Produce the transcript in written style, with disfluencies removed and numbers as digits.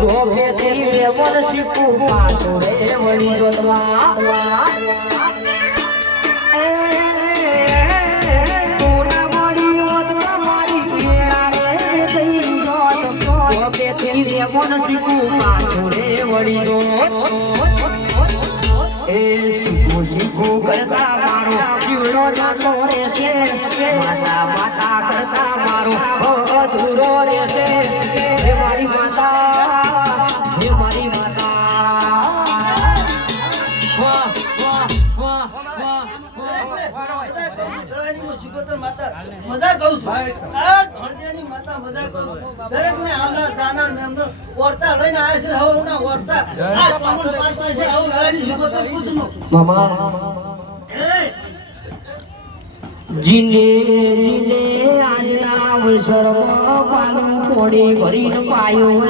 જો બેસી લેવન શીખું પાછો રે વળી જોતમાં કોના વળી હોત મારી કેળા રે જઈ જોત જો બેસી લેવન શીખું પાછો રે વળી જોત એ શીખું કરતા મારો જીવડો નાનો રહેશે માતા માતા કરતા મારો અધૂરો રહેશે હે મારી માતા હે મારી માતા વાહ વાહ વાહ વાહ મજા કહું છું આ ધણિયાની માતા મજા કહું દરેક ને આવનાર જાનાર મેમનો વર્તા લઈને આવ્યા છે હવે હમણાં વર્તા આ કોમન પાસ છે હવે લડાઈની શીખોતર પૂછનું મામા જીને જીને આજના અવસરમાં પાલું પોડી ભરીને પાયો